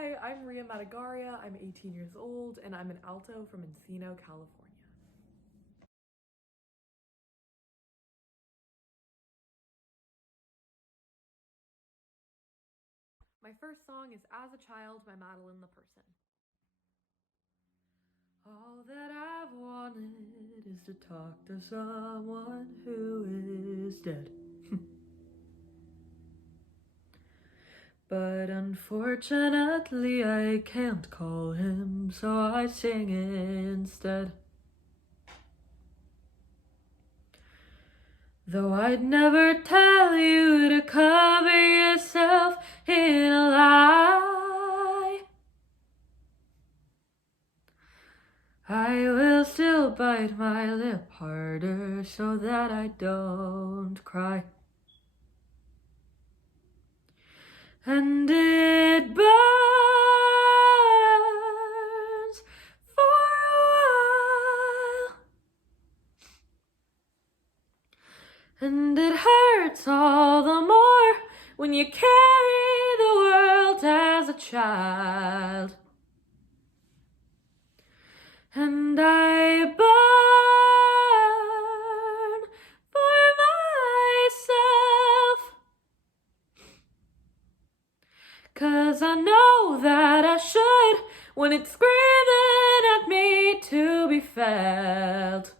Hi, I'm Rhea Madhogarhia. I'm 18 years old and I'm an alto from Encino, California. My first song is As a Child by Madeline the Person. All that I've wanted is to talk to someone who is dead. But unfortunately I can't call him, so I sing instead. Though I'd never tell you to cover yourself in a lie, I will still bite my lip harder so that I don't cry. And it burns for a while, and it hurts all the more when you carry the world as a child. And I burn for myself, 'cause I know that I should when it's screaming at me to be felt.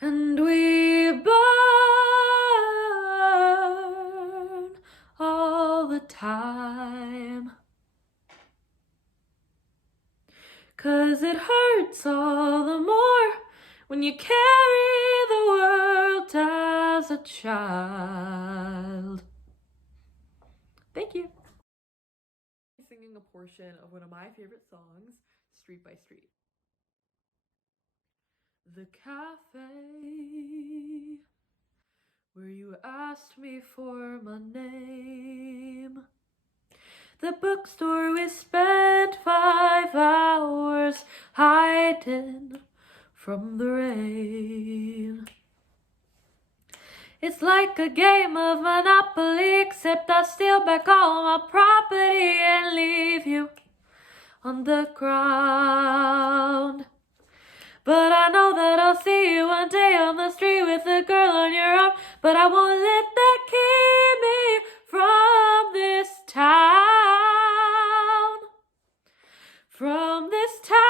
And we burn all the time, 'cause it hurts all the more when you carry the world as a child. Thank you. Singing a portion of one of my favorite songs, Street by Street. The cafe where you asked me for my name. The bookstore we spent 5 hours hiding from the rain. It's like a game of Monopoly, except I steal back all my property and leave you on the ground. But I know that I'll see you one day on the street with a girl on your arm. But I won't let that keep me from this town. From this town.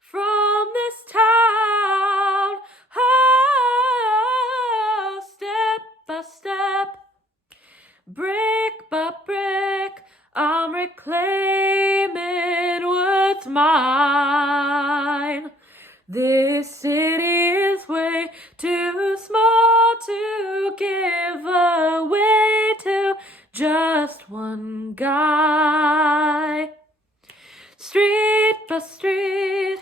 From this town. Oh, step by step, brick by brick, I'm reclaiming what's mine. This city is way too small to give away to just one guy. Street by street,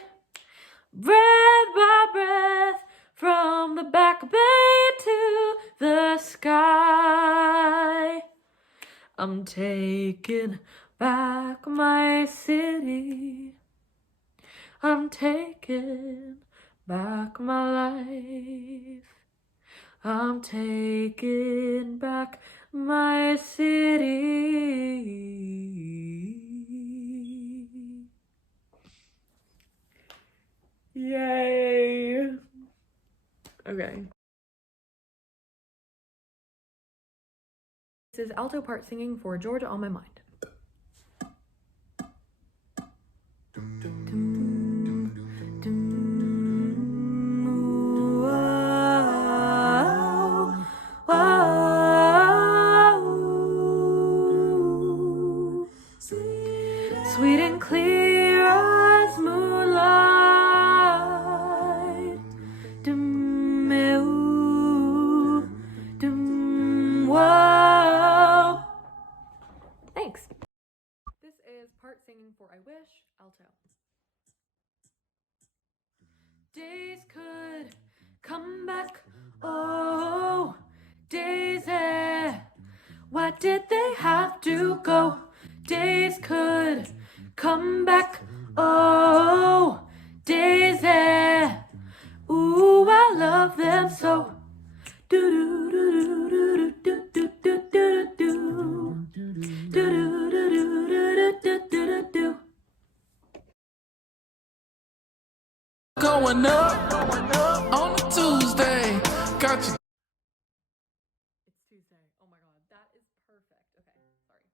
breath by breath, from the back bay to the sky. I'm taking back my city. I'm taking back my life. I'm taking back my city. Yay! Okay. This is alto part singing for Georgia on My Mind. Sweet and clear as moonlight. Whoa. Thanks. This is part singing for I Wish, alto. Days could come back, oh, daisy. Why did they have to go? Days could come back, oh, daisy. Ooh, I love them so. Do do do do do do do. say? Oh my god, that is perfect. Okay, sorry.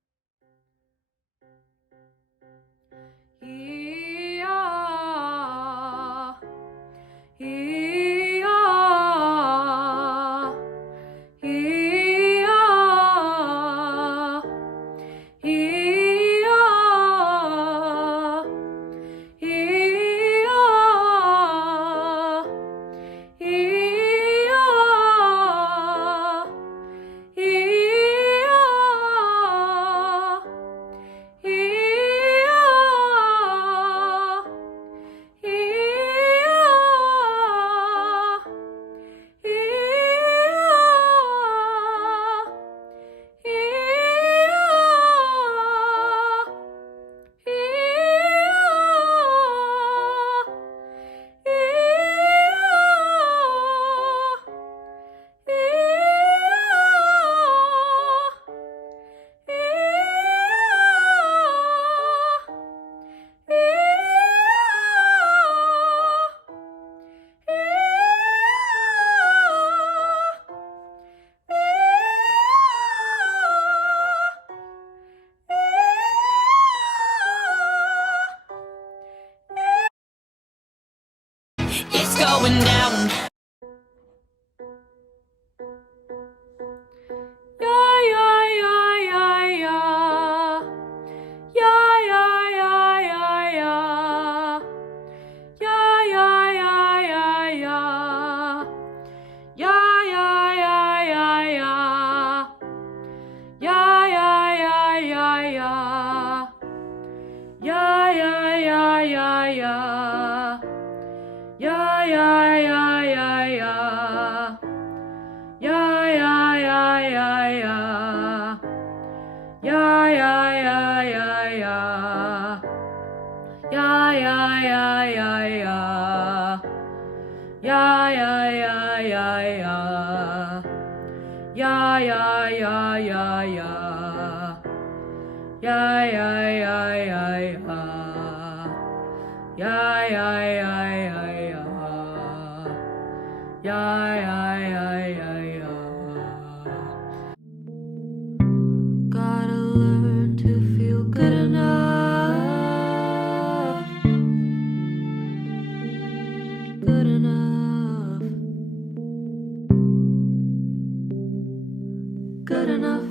It's going down. Yeah, yeah, yeah, yeah, yeah. Yeah, yeah, yeah, yeah, yeah. Yeah, yeah, yeah, yeah, yeah. Yeah, yeah, yeah, yeah, yeah. Yeah, yeah, yeah, yeah, yeah. Yeah, yeah, yeah, yeah, yeah. Yeah, yeah, yeah, yeah, yeah. Yeah, yeah, yeah, yeah, yeah. Yeah, yeah, yeah, yeah, yeah. Yeah, yeah, yeah, yeah, yeah. Yeah, yeah, yeah, yeah, yeah. Yeah, yeah, yeah, yeah, yeah. Yeah, yeah, yeah, yeah, yeah. Yeah, yeah, yeah, yeah, yeah. Yeah, yeah, yeah, yeah, yeah. Gotta learn to feel good enough. Good enough. Good enough.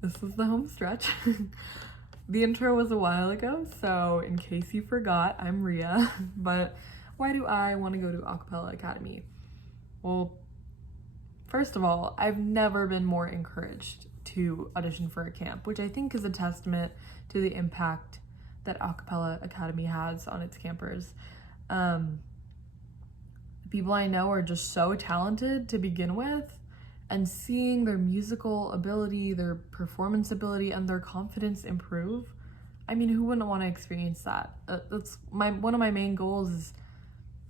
This is the home stretch. The intro was a while ago, so in case you forgot, I'm Rhea. But why do I want to go to Cappella Academy? Well, first of all, I've never been more encouraged to audition for a camp, which I think is a testament to the impact that Cappella Academy has on its campers. People I know are just so talented to begin with, and seeing their musical ability, their performance ability, and their confidence improve, I mean, who wouldn't want to experience that? That's one of my main goals, is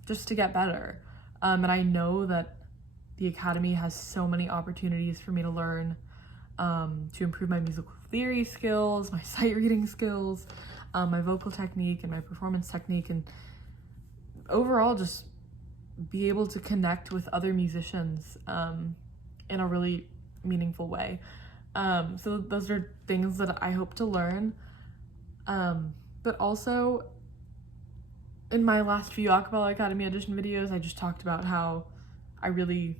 just to get better. And I know that the Academy has so many opportunities for me to learn, to improve my musical theory skills, my sight reading skills, my vocal technique and my performance technique, and overall just be able to connect with other musicians in a really meaningful way. So those are things that I hope to learn. But also, in my last few Cappella Academy audition videos, I just talked about how I really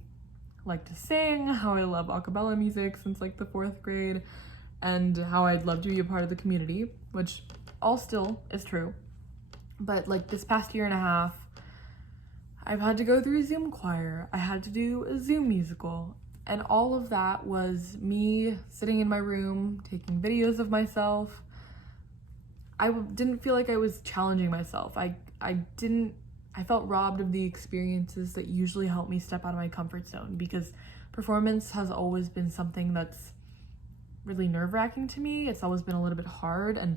like to sing, how I love a cappella music since like the 4th grade, and how I'd love to be a part of the community, which all still is true. But like this past year and a half, I've had to go through a Zoom choir, I had to do a Zoom musical, and all of that was me sitting in my room, taking videos of myself. I didn't feel like I was challenging myself. I felt robbed of the experiences that usually help me step out of my comfort zone, because performance has always been something that's really nerve-wracking to me. It's always been a little bit hard, and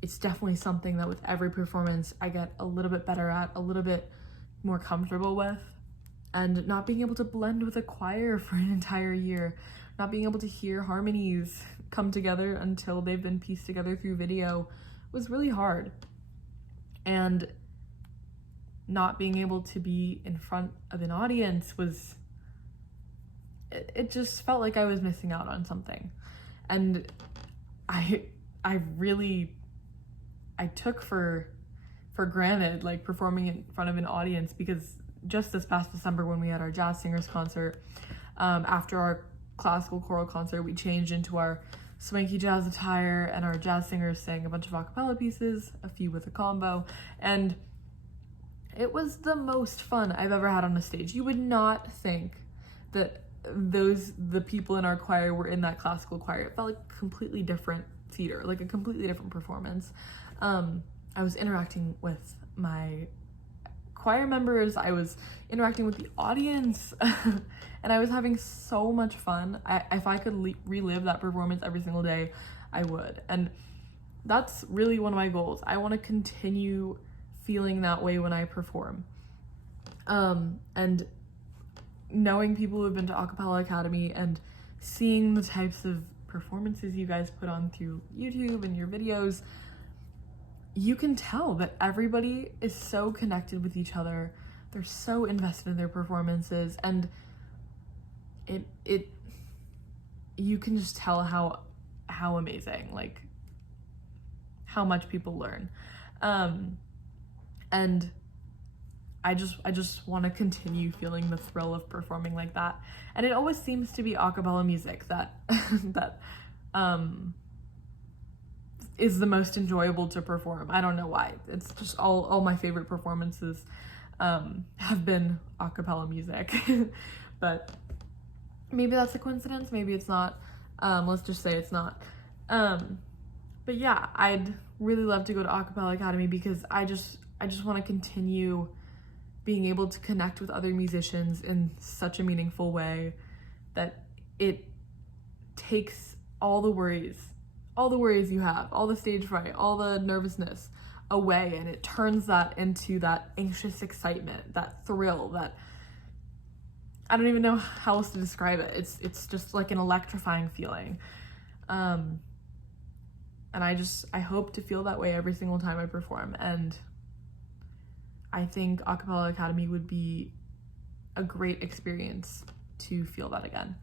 it's definitely something that with every performance I get a little bit better at, a little bit more comfortable with. And not being able to blend with a choir for an entire year, not being able to hear harmonies come together until they've been pieced together through video, was really hard. And not being able to be in front of an audience was, it just felt like I was missing out on something. And I took for granted like performing in front of an audience, because just this past December when we had our jazz singers concert, after our classical choral concert, we changed into our swanky jazz attire, and our jazz singers sang a bunch of a cappella pieces, a few with a combo, and it was the most fun I've ever had on a stage. You would not think that the people in our choir were in that classical choir. It felt like a completely different theater, like a completely different performance. I was interacting with my choir members, I was interacting with the audience, and I was having so much fun. If I could relive that performance every single day, I would. And that's really one of my goals. I want to continue feeling that way when I perform. And knowing people who have been to Acapella Academy and seeing the types of performances you guys put on through YouTube and your videos, you can tell that everybody is so connected with each other. They're so invested in their performances, and you can just tell how amazing, like how much people learn. And I just want to continue feeling the thrill of performing like that. And it always seems to be a cappella music that is the most enjoyable to perform. I don't know why. It's just all my favorite performances have been a cappella music. But maybe that's a coincidence, maybe it's not. Let's just say it's not. But yeah, I'd really love to go to Acapella Academy because I just want to continue being able to connect with other musicians in such a meaningful way that it takes all the worries you have, all the stage fright, all the nervousness away, and it turns that into that anxious excitement, that thrill, that I don't even know how else to describe it. It's just like an electrifying feeling. And I hope to feel that way every single time I perform, and I think Acapella Academy would be a great experience to feel that again.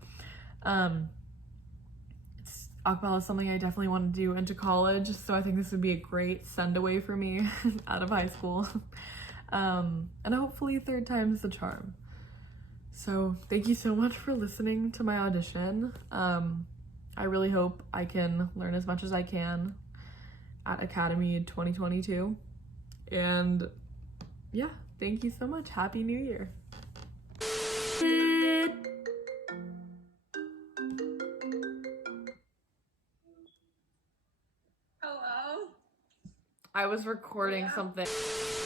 Acapella is something I definitely want to do into college, so I think this would be a great send away for me out of high school. And hopefully third time's the charm. So thank you so much for listening to my audition. I really hope I can learn as much as I can at Academy 2022. And yeah, thank you so much. Happy New Year. Hello? I was recording something.